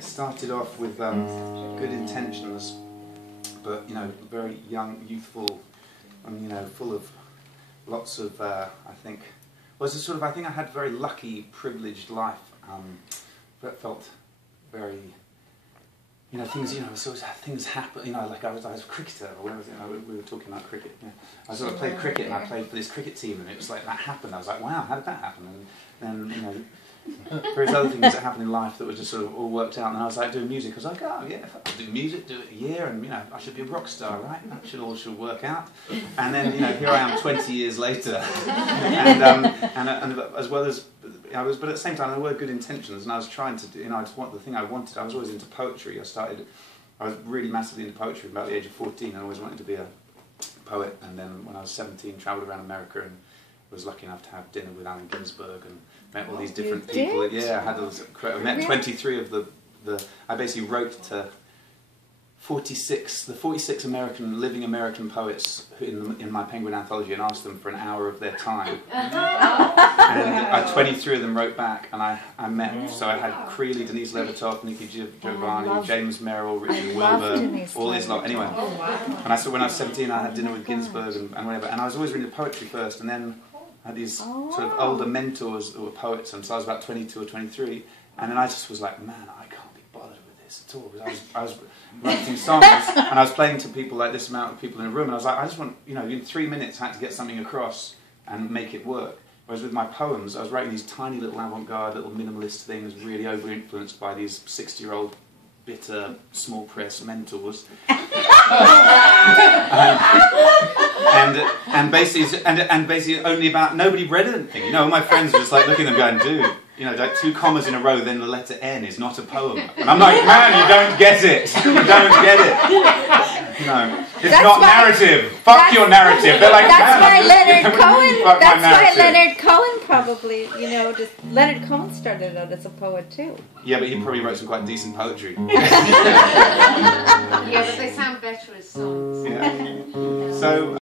it started off with good intentions, but very young, youthful, and full of lots of I think I had a very lucky, privileged life that felt very. Things happen. Like I was a cricketer, or we were talking about cricket. I sort of played cricket, and I played for this cricket team, and it was like that happened. I was like, wow, how did that happen? And then various other things that happened in life that were just sort of all worked out. And I was like doing music. I was like, oh yeah, if I do music, do it a year, and I should be a rock star, right? That should work out. And then here I am 20 years later, and as well as. But at the same time, there were good intentions, and I was trying to do. The thing I wanted. I was always into poetry. I was really massively into poetry from about the age of 14. I always wanted to be a poet, and then when I was 17, travelled around America and was lucky enough to have dinner with Allen Ginsberg and met all these different people. Yeah, I met 23 of the. I basically wrote to 46 living American poets in my Penguin anthology, and asked them for an hour of their time. And 23 of them wrote back, and I met. So I had Creeley, Denise Levertov, Nikki Giovanni, James Merrill, Richard Wilbur, all these lot. Anyway, and when I was 17, I had dinner with Ginsberg and whatever. And I was always reading poetry first, and then I had these sort of older mentors that were poets, and so I was about 22 or 23, and then I just was like, man, I can't be bothered with this at all. Because I was writing songs, and I was playing to people like this amount of people in a room, and I was like, I just want, in 3 minutes I had to get something across and make it work. Whereas with my poems, I was writing these tiny little avant-garde, little minimalist things, really over-influenced by these 60-year-old bitter, small press mentors. and basically only about, nobody read anything. All my friends were just like looking at them going, dude, like 2 commas in a row, then the letter N is not a poem. And I'm like, man, you don't get it. You don't get it. It's not narrative. Fuck your narrative. They're like, that's why Leonard Cohen. That's why Leonard Cohen probably, Leonard Cohen started out as a poet too. Yeah, but he probably wrote some quite decent poetry. Yeah, but they sound better as songs. Yeah. So.